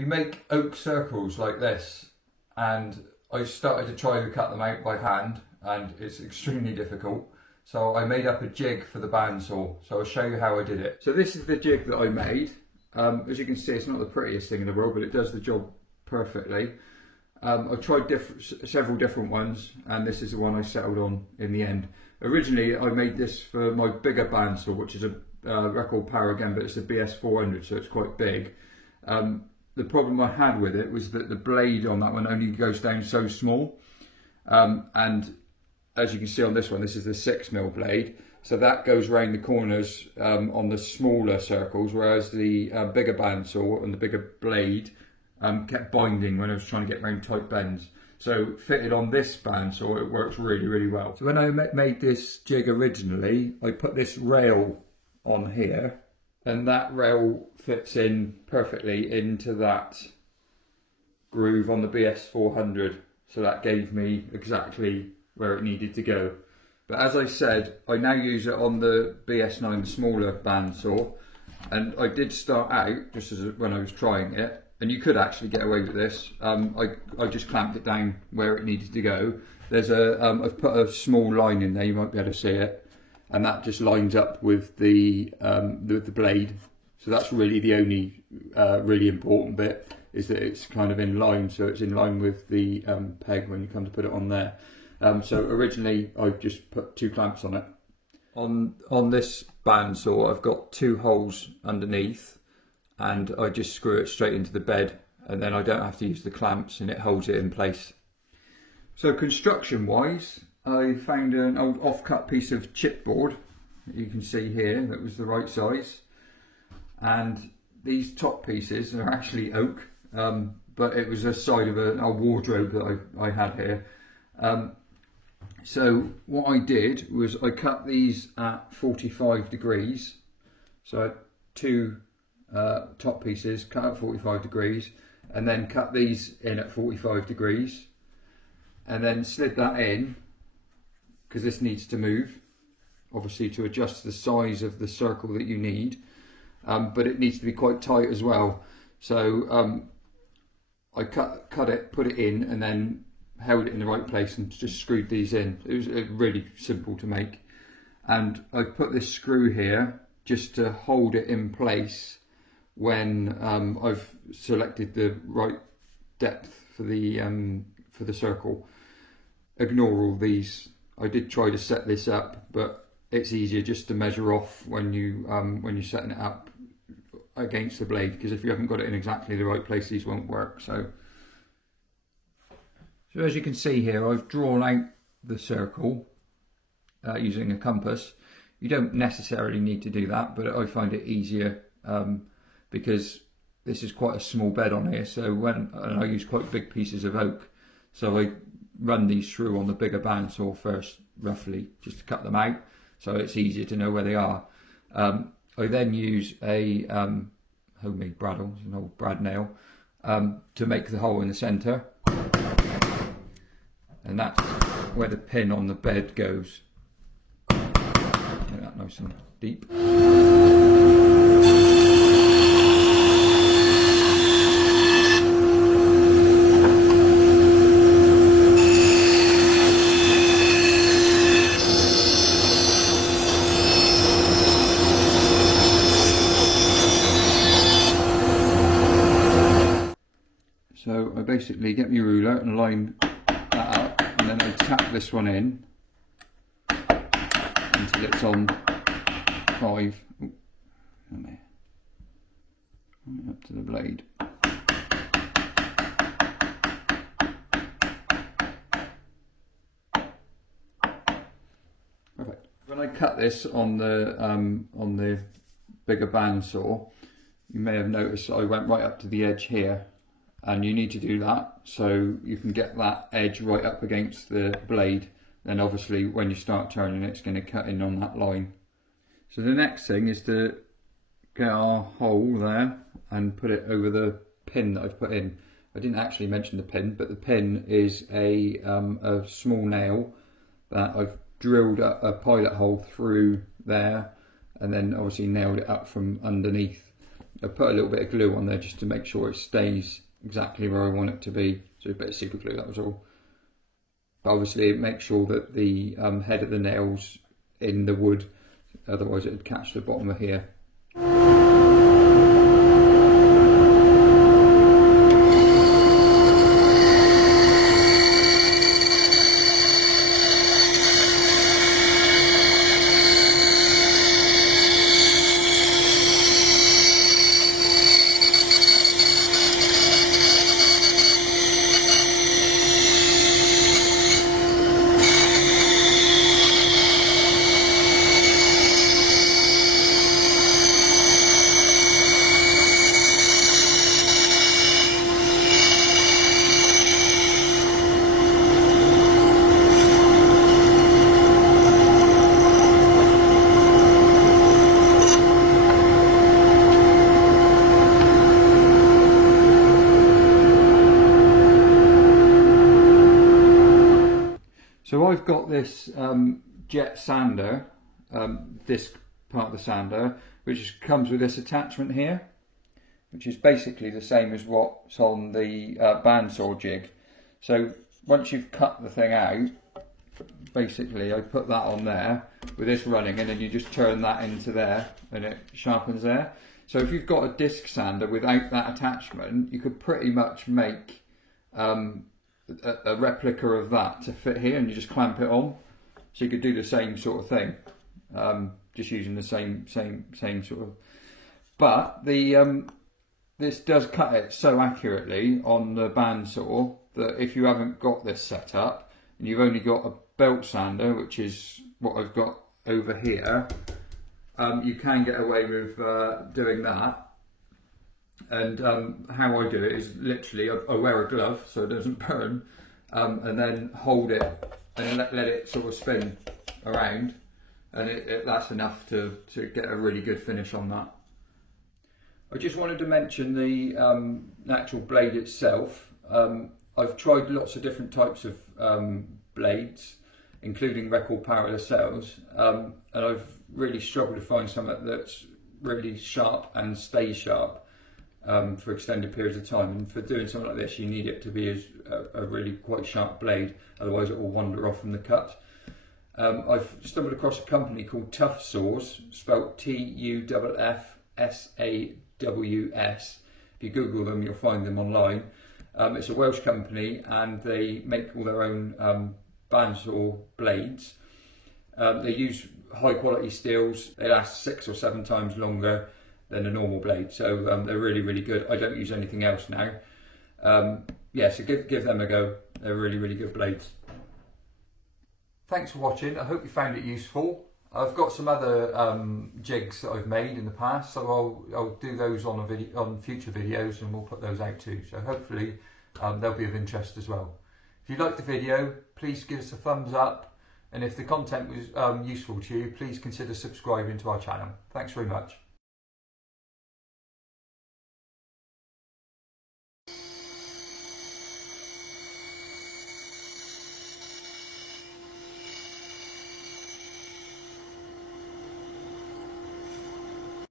We make oak circles like this, and I started to try to cut them out by hand, and it's extremely difficult. So I made up a jig for the bandsaw. So I'll show you how I did it. So this is the jig that I made. As you can see, it's not the prettiest thing in the world, but it does the job perfectly. I've tried several different ones, and this is the one I settled on in the end. Originally, I made this for my bigger bandsaw, which is a record power again, but it's a BS400, so it's quite big. The problem I had with it was that the blade on that one only goes down so small, and as you can see on this one, this is the 6mm blade, so that goes round the corners on the smaller circles, whereas the bigger bandsaw and the bigger blade kept binding when I was trying to get round tight bends. So fitted on this bandsaw, it works really, really well. So when I made this jig originally, I put this rail on here, and that rail fits in perfectly into that groove on the BS400. So that gave me exactly where it needed to go. But as I said, I now use it on the BS9 smaller bandsaw, and I did start out, just as when I was trying it, and you could actually get away with this. I just clamped it down where it needed to go. There's I've put a small line in there, you might be able to see it, and that just lines up with the blade. So that's really the only really important bit, is that it's kind of in line, so it's in line with the peg when you come to put it on there. So originally I just put 2 clamps on it. On this bandsaw I've got 2 holes underneath, and I just screw it straight into the bed, and then I don't have to use the clamps, and it holds it in place. So construction wise, I found an old off-cut piece of chipboard that you can see here that was the right size, and these top pieces are actually oak, but it was a side of an old wardrobe that I had here. So what I did was I cut these at 45 degrees, so I had 2 top pieces cut at 45 degrees, and then cut these in at 45 degrees, and then slid that in, because this needs to move, obviously, to adjust the size of the circle that you need, but it needs to be quite tight as well. So I cut it, put it in, and then held it in the right place and just screwed these in. It was really simple to make, and I put this screw here just to hold it in place when I've selected the right depth for the circle. Ignore all these. I did try to set this up, but it's easier just to measure off when you're setting it up against the blade, because if you haven't got it in exactly the right place, these won't work. So as you can see here, I've drawn out the circle using a compass. You don't necessarily need to do that, but I find it easier because this is quite a small bed on here, so and I use quite big pieces of oak, so I run these through on the bigger bandsaw first, roughly, just to cut them out, so it's easier to know where they are. I then use a homemade bradawl, an old brad nail, to make the hole in the centre, and that's where the pin on the bed goes. Make that nice and deep. So I basically get my ruler and line that up, and then I tap this one in until it's on 5. Right up to the blade. Perfect. When I cut this on the bigger bandsaw, you may have noticed I went right up to the edge here. And you need to do that so you can get that edge right up against the blade. Then obviously when you start turning, it's going to cut in on that line. So the next thing is to get our hole there and put it over the pin that I've put in. I didn't actually mention the pin, but the pin is a small nail that I've drilled a pilot hole through there, and then obviously nailed it up from underneath. I put a little bit of glue on there just to make sure it stays exactly where I want it to be. So a bit of super glue, that was all. But obviously make sure that the head of the nail's in the wood, otherwise it would catch the bottom of here. So I've got this jet sander, this part of the sander, which comes with this attachment here, which is basically the same as what's on the bandsaw jig. So once you've cut the thing out, basically I put that on there with this running, and then you just turn that into there and it sharpens there. So if you've got a disc sander without that attachment, you could pretty much make a replica of that to fit here, and you just clamp it on. So you could do the same sort of thing, just using the same sort of. But the this does cut it so accurately on the bandsaw that if you haven't got this set up and you've only got a belt sander, which is what I've got over here, you can get away with doing that. And how I do it is literally I wear a glove so it doesn't burn, and then hold it and let it sort of spin around, and that's enough to get a really good finish on that. I just wanted to mention the actual blade itself. I've tried lots of different types of blades, including record power cells, and I've really struggled to find something that's really sharp and stays sharp for extended periods of time. And for doing something like this, you need it to be a really quite sharp blade, otherwise it will wander off from the cut. I've stumbled across a company called Tuff Saws, spelt Tuffsaws. If you Google them, you'll find them online. It's a Welsh company, and they make all their own bandsaw blades. They use high quality steels. They last 6 or 7 times longer than a normal blade, so they're really, really good. I don't use anything else now. Yeah, so give them a go. They're really, really good blades. Thanks for watching. I hope you found it useful. I've got some other jigs that I've made in the past, so I'll do those on future videos, and we'll put those out too. So hopefully they'll be of interest as well. If you liked the video, please give us a thumbs up, and if the content was useful to you, please consider subscribing to our channel. Thanks very much.